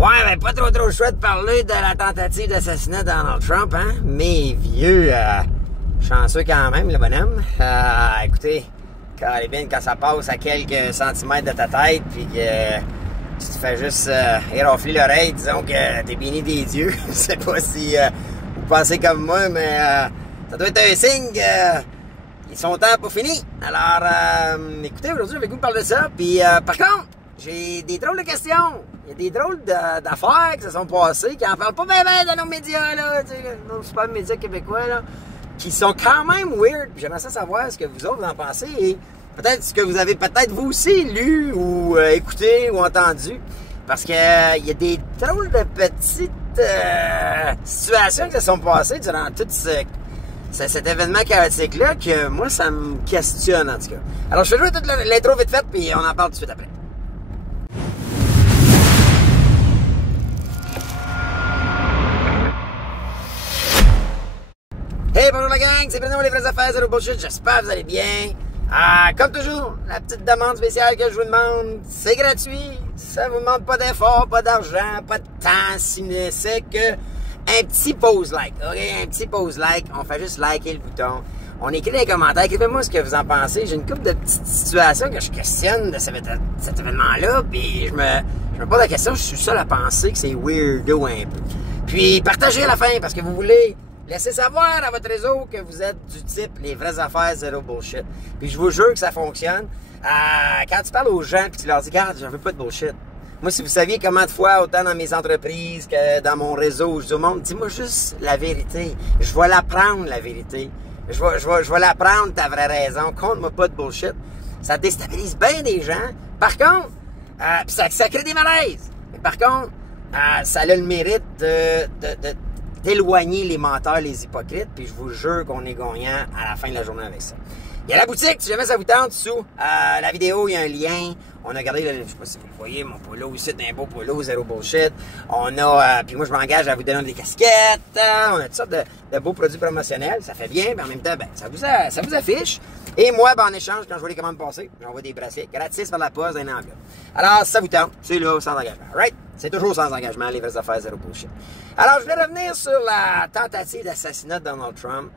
Ouais, ben pas trop le choix de parler de la tentative d'assassinat de Donald Trump, hein? Mais vieux, chanceux quand même, le bonhomme. Écoutez, quand ça passe à quelques centimètres de ta tête, puis que tu te fais juste érafler l'oreille, disons que t'es béni des dieux. Je sais pas si vous pensez comme moi, mais ça doit être un signe qu'ils sont temps pour fini. Alors, écoutez, aujourd'hui, j'avais le goût de parler de ça. Puis, par contre, j'ai des drôles de questions. Il y a des drôles d'affaires qui se sont passées, qui en parlent pas bien dans nos médias, là, tu sais, nos super médias québécois, là, qui sont quand même weird. J'aimerais ça savoir ce que vous autres vous en pensez et peut-être ce que vous avez peut-être vous aussi lu ou écouté ou entendu. Parce que il y a des drôles de petites situations qui se sont passées durant tout cet événement chaotique-là que moi, ça me questionne en tout cas. Alors, je fais jouer toute l'intro vite faite puis on en parle tout de suite après. Hey, bonjour la gang, c'est Bruno, les vraies affaires, zéro bullshit, j'espère que vous allez bien. Comme toujours, la petite demande spéciale que je vous demande, c'est gratuit, ça vous demande pas d'effort, pas d'argent, pas de temps, si c'est que un petit pause like, ok, un petit pause like, on fait juste liker le bouton, on écrit dans les commentaires, écrivez-moi ce que vous en pensez, j'ai une couple de petites situations que je questionne de cet événement-là, puis je me pose la question, je suis seul à penser que c'est weirdo un peu. Puis partagez à la fin, parce que vous voulez... Laissez savoir à votre réseau que vous êtes du type les vraies affaires, zéro bullshit. Puis je vous jure que ça fonctionne. Quand tu parles aux gens puis tu leur dis, regarde, j'en veux pas de bullshit. Moi, si vous saviez comment de fois, autant dans mes entreprises que dans mon réseau, je dis au monde, dis-moi juste la vérité. Je vais l'apprendre, la vérité. Je vais l'apprendre, ta vraie raison. Compte-moi pas de bullshit. Ça déstabilise bien des gens. Par contre, puis ça crée des malaises. Mais par contre, ça a le mérite d'éloigner les menteurs, les hypocrites, puis je vous jure qu'on est gagnant à la fin de la journée avec ça. Il y a la boutique, si jamais ça vous tente, sous la vidéo, il y a un lien. On a gardé, je sais pas si vous le voyez, mon polo ici, un beau polo, zéro bullshit. On a, puis moi je m'engage à vous donner des casquettes, on a toutes sortes de beaux produits promotionnels, ça fait bien, mais en même temps, ben, ça vous affiche. Et moi, ben, en échange, quand je vois les commandes passer, j'envoie des bracelets gratis par la poste d'un enveloppe. Alors, si ça vous tente, c'est là, sans engagement, right? C'est toujours sans engagement, les vraies affaires, zéro bullshit. Alors, je vais revenir sur la tentative d'assassinat de Donald Trump.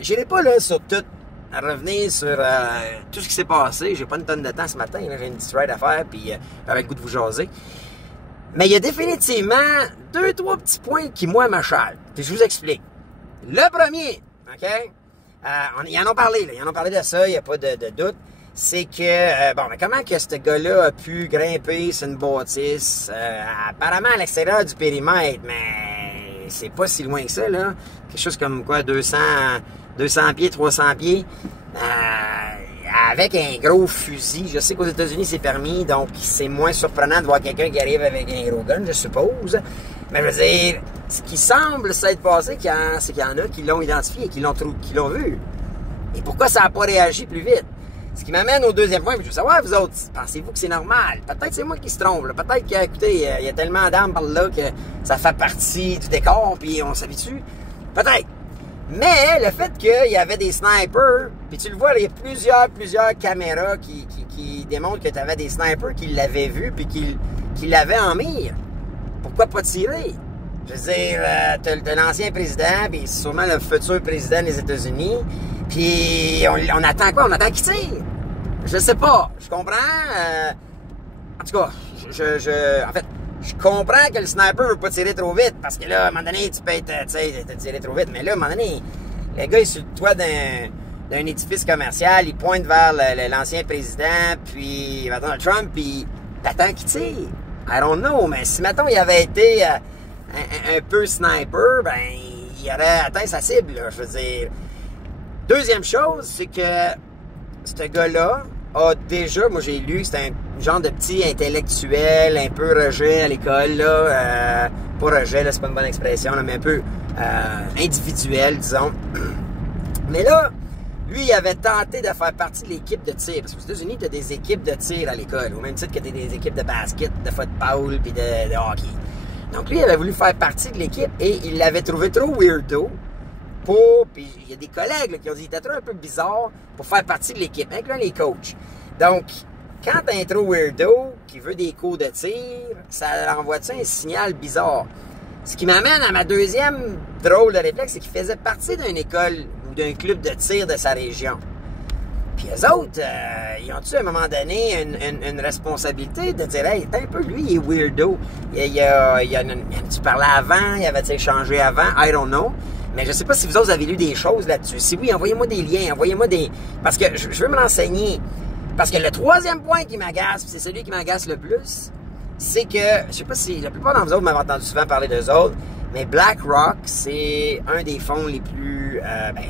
J'irai pas là sur tout, à revenir sur tout ce qui s'est passé. J'ai pas une tonne de temps ce matin, j'ai une petite ride à faire, puis j'avais le goût de vous jaser. Mais il y a définitivement 2-3 petits points qui, moi, m'achalent. Puis je vous explique. Le premier, OK? Ils en ont parlé, là. Ils en ont parlé de ça, il n'y a pas de doute. C'est que, bon, mais comment que ce gars-là a pu grimper sur une bâtisse, apparemment à l'extérieur du périmètre, mais c'est pas si loin que ça, là. Quelque chose comme, quoi, 200 pieds, 300 pieds, avec un gros fusil. Je sais qu'aux États-Unis, c'est permis, donc c'est moins surprenant de voir quelqu'un qui arrive avec un gros gun, je suppose. Mais je veux dire, ce qui semble s'être passé, c'est qu'il y en a qui l'ont identifié, qui l'ont vu. Et pourquoi ça n'a pas réagi plus vite? Ce qui m'amène au deuxième point, puis je veux savoir, vous autres, pensez-vous que c'est normal? Peut-être c'est moi qui se trompe, là. Peut-être que, écoutez, il y a tellement d'armes par là que ça fait partie du décor, puis on s'habitue. Peut-être. Mais le fait qu'il y avait des snipers, puis tu le vois, là, il y a plusieurs caméras qui démontrent que tu avais des snipers qui l'avaient vu, puis qui l'avaient en mire. Pourquoi pas tirer? Je veux dire, t'as l'ancien président, puis sûrement le futur président des États-Unis, puis on attend quoi? On attend qu'il tire. Je sais pas. Je comprends. En tout cas, en fait, je comprends que le sniper veut pas tirer trop vite, parce que là, à un moment donné, tu peux te tirer trop vite, mais là, à un moment donné, le gars est sur le toit d'un édifice commercial, il pointe vers l'ancien président, puis Donald Trump, puis t'attends qu'il tire. I don't know, mais si, mettons, il avait été un peu sniper, ben, il aurait atteint sa cible, là, je veux dire. Deuxième chose, c'est que ce gars-là a déjà, moi j'ai lu, c'est un genre de petit intellectuel, un peu rejet à l'école, là, pas rejet, là, c'est pas une bonne expression, là, mais un peu individuel, disons. Mais là, lui, il avait tenté de faire partie de l'équipe de tir, parce qu'aux États-Unis, tu as des équipes de tir à l'école, au même titre que tu as des équipes de basket, de football, puis de hockey. Donc lui, il avait voulu faire partie de l'équipe, et il l'avait trouvé trop weirdo, puis il y a des collègues là, qui ont dit qu'il était trop un peu bizarre pour faire partie de l'équipe, incluant les coachs. Donc, quand t'as un trop weirdo qui veut des coups de tir, ça envoie-tu un signal bizarre? Ce qui m'amène à ma deuxième drôle de réflexe, c'est qu'il faisait partie d'une école ou d'un club de tir de sa région. Puis eux autres, ils ont-tu à un moment donné une responsabilité de dire « Hey, un peu, lui, il est weirdo. Il a-tu parlé avant? Il avait-tu échangé avant? I don't know. » Mais je sais pas si vous autres avez lu des choses là-dessus. Si oui, envoyez-moi des liens, envoyez-moi des... Parce que je veux me renseigner. Parce que le troisième point qui m'agace, c'est celui qui m'agace le plus, c'est que, je sais pas si la plupart d'entre vous autres m'avez entendu souvent parler d'eux autres, mais BlackRock, c'est un des fonds les plus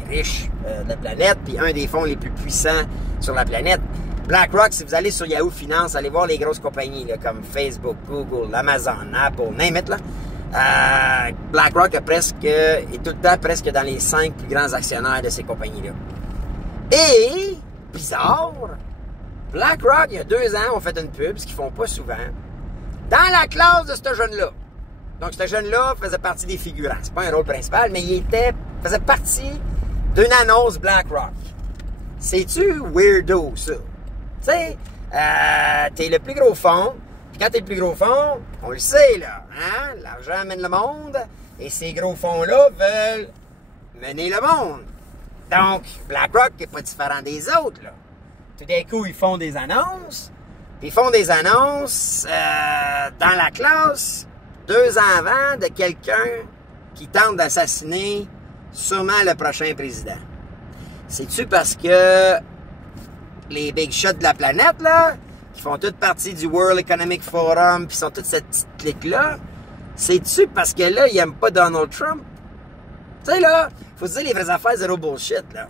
riches de la planète, puis un des fonds les plus puissants sur la planète. BlackRock, si vous allez sur Yahoo Finance, allez voir les grosses compagnies là, comme Facebook, Google, Amazon, Apple, name it, là. BlackRock est tout le temps presque dans les 5 plus grands actionnaires de ces compagnies-là. Et, bizarre, BlackRock, il y a 2 ans, ont fait une pub, ce qu'ils font pas souvent, dans la classe de ce jeune-là. Donc, ce jeune-là faisait partie des figurants. C'est pas un rôle principal, mais faisait partie d'une annonce BlackRock. C'est-tu weirdo, ça? Tu sais, t'es le plus gros fonds, puis quand t'es le plus gros fonds, on le sait, là, hein? L'argent amène le monde, et ces gros fonds-là veulent mener le monde. Donc, BlackRock n'est pas différent des autres, là. Tout d'un coup, ils font des annonces, puis ils font des annonces dans la classe 2 ans avant de quelqu'un qui tente d'assassiner sûrement le prochain président. C'est-tu parce que les big shots de la planète, là, qui font toute partie du World Economic Forum, puis sont toute cette petite clique-là, c'est-tu parce que là, ils n'aiment pas Donald Trump? Tu sais, là, faut se dire les vraies affaires, zéro bullshit, là.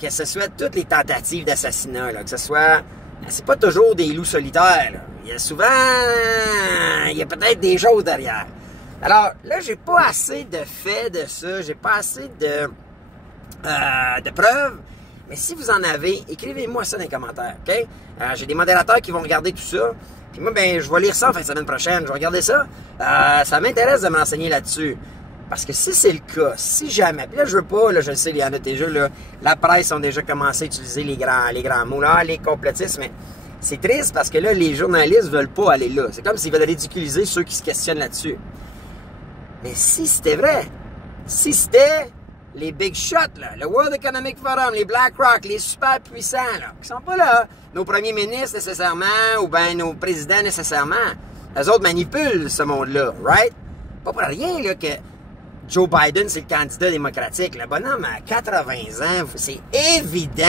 Que ce soit toutes les tentatives d'assassinat, là, que ce soit... C'est pas toujours des loups solitaires, là. Il y a souvent... il y a peut-être des choses derrière. Alors, là, j'ai pas assez de faits de ça, j'ai pas assez de preuves, mais si vous en avez, écrivez-moi ça dans les commentaires, OK? J'ai des modérateurs qui vont regarder tout ça, puis moi, ben, je vais lire ça en fin de semaine prochaine, je vais regarder ça. Ça m'intéresse de m'enseigner là-dessus. Parce que si c'est le cas, si jamais, puis là je veux pas, là je le sais, il y en a déjà, là, la presse ont déjà commencé à utiliser les grands mots, là, les complotistes, mais c'est triste parce que là, les journalistes veulent pas aller là. C'est comme s'ils veulent ridiculiser ceux qui se questionnent là-dessus. Mais si c'était vrai, si c'était les big shots, là, le World Economic Forum, les BlackRock, les super puissants, là, qui sont pas là, nos premiers ministres nécessairement, ou bien nos présidents nécessairement, eux autres manipulent ce monde-là, right? Pas pour rien, là, que Joe Biden, c'est le candidat démocratique. Le bonhomme a 80 ans. C'est évident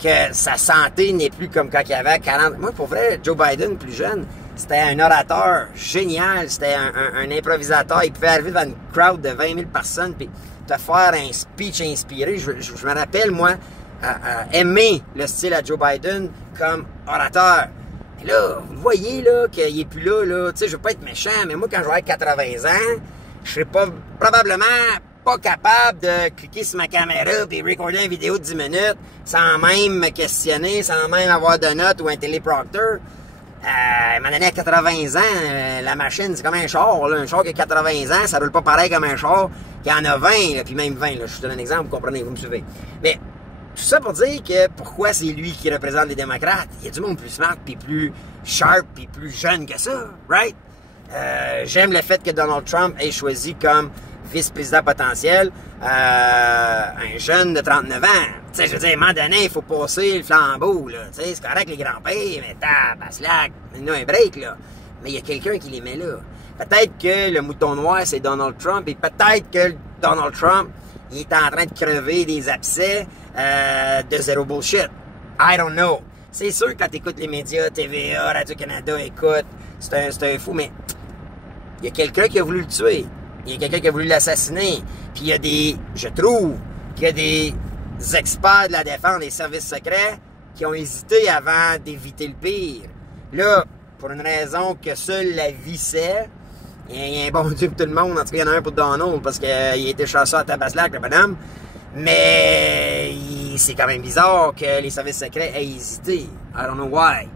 que sa santé n'est plus comme quand il avait 40. Moi, pour vrai, Joe Biden, plus jeune, c'était un orateur génial. C'était un improvisateur. Il pouvait arriver devant une crowd de 20 000 personnes puis te faire un speech inspiré. Je me rappelle, moi, aimer le style à Joe Biden comme orateur. Et là, vous voyez là, qu'il n'est plus là. Tu sais, je veux pas être méchant, mais moi, quand je vais avoir 80 ans, je serais probablement pas capable de cliquer sur ma caméra et recorder une vidéo de 10 minutes sans même me questionner, sans même avoir de notes ou un téléprompteur. À un moment donné, à 80 ans, la machine, c'est comme un char. Là. Un char qui a 80 ans, ça roule pas pareil comme un char qui en a 20, là, puis même 20. Là. Je vous donne un exemple, vous comprenez, vous me suivez. Mais tout ça pour dire que pourquoi c'est lui qui représente les démocrates. Il y a du monde plus smart, puis plus sharp, puis plus jeune que ça, right? J'aime le fait que Donald Trump ait choisi comme vice-président potentiel un jeune de 39 ans. Tu sais, je veux dire, à un moment donné, il faut passer le flambeau, là. Tu sais, c'est correct les grands-pères, mais tabaslac, il un break, là. Mais il y a quelqu'un qui les met là. Peut-être que le mouton noir, c'est Donald Trump, et peut-être que Donald Trump, il est en train de crever des abcès de zéro bullshit. I don't know. C'est sûr que quand tu écoutes les médias, TVA, Radio-Canada, écoute, c'est un fou, mais il y a quelqu'un qui a voulu le tuer. Il y a quelqu'un qui a voulu l'assassiner. Puis il y a je trouve, qu'il y a des experts de la défense des services secrets qui ont hésité avant d'éviter le pire. Là, pour une raison que seule la vie sait, il y a un bon Dieu pour tout le monde. En tout cas, il y en a un pour Donald parce qu'il était chasseur à Tabaslac, le bonhomme. Mais c'est quand même bizarre que les services secrets aient hésité. I don't know why.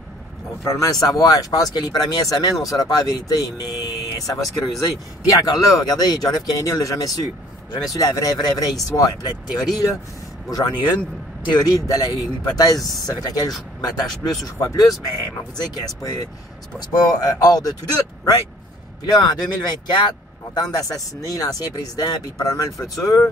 On va probablement le savoir. Je pense que les premières semaines, on ne saura pas la vérité, mais ça va se creuser. Puis encore là, regardez, John F. Kennedy, on ne l'a jamais su. On n'a jamais su la vraie histoire. Il y a plein de théories, là. Moi, j'en ai une. théorie, l'hypothèse avec laquelle je m'attache plus ou je crois plus, mais on va vous dire que c'est pas hors de tout doute, right? Puis là, en 2024, on tente d'assassiner l'ancien président puis probablement le futur.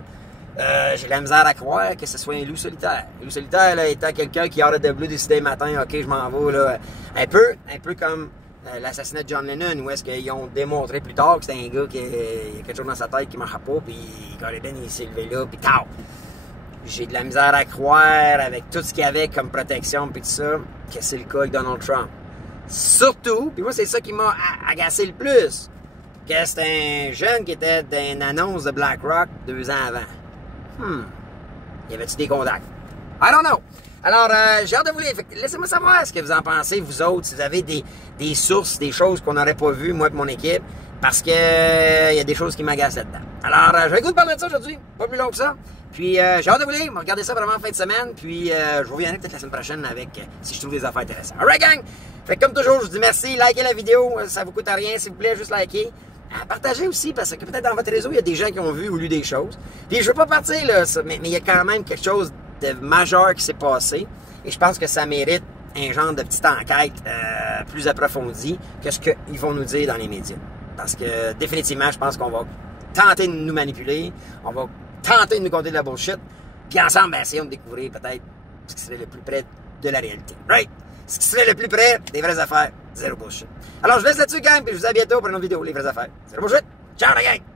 J'ai la misère à croire que ce soit un loup solitaire. Un loup solitaire, là, étant quelqu'un qui, hors de bleu, décidé le matin, OK, je m'en vais, là, un peu comme l'assassinat de John Lennon, où est-ce qu'ils ont démontré plus tard que c'était un gars qui a quelque chose dans sa tête qui ne marchait pas, puis Garden, il s'est levé là, puis tard. J'ai de la misère à croire, avec tout ce qu'il y avait comme protection, puis tout ça, que c'est le cas avec Donald Trump. Surtout, puis moi, c'est ça qui m'a agacé le plus, que c'était un jeune qui était dans une annonce de BlackRock 2 ans avant. Y avait-tu des contacts? I don't know. Alors, j'ai hâte de vous lire. Laissez-moi savoir ce que vous en pensez, vous autres, si vous avez des sources, des choses qu'on n'aurait pas vues, moi et mon équipe, parce que y a des choses qui m'agacent là-dedans. Alors, j'ai le goût de parler de ça aujourd'hui, pas plus long que ça. Puis, j'ai hâte de vous lire. Regardez ça vraiment en fin de semaine. Puis, je vous reviendrai peut-être la semaine prochaine avec, si je trouve des affaires intéressantes. Alright, gang! Fait que comme toujours, je vous dis merci. Likez la vidéo. Ça vous coûte rien, s'il vous plaît. Juste likez. Partagez aussi, parce que peut-être dans votre réseau, il y a des gens qui ont vu ou lu des choses. Puis, je veux pas partir, là, mais il y a quand même quelque chose de majeur qui s'est passé. Et je pense que ça mérite un genre de petite enquête plus approfondie que ce qu'ils vont nous dire dans les médias. Parce que, définitivement, je pense qu'on va tenter de nous manipuler. On va tenter de nous conter de la bullshit. Puis ensemble, ben, essayons de découvrir peut-être ce qui serait le plus près de la réalité. Right? Ce qui serait le plus près des vraies affaires. Zéro bullshit. Alors, je laisse là-dessus, gang, puis je vous dis à bientôt pour une autre vidéo, les vraies affaires. Zéro bullshit. Ciao, la gang!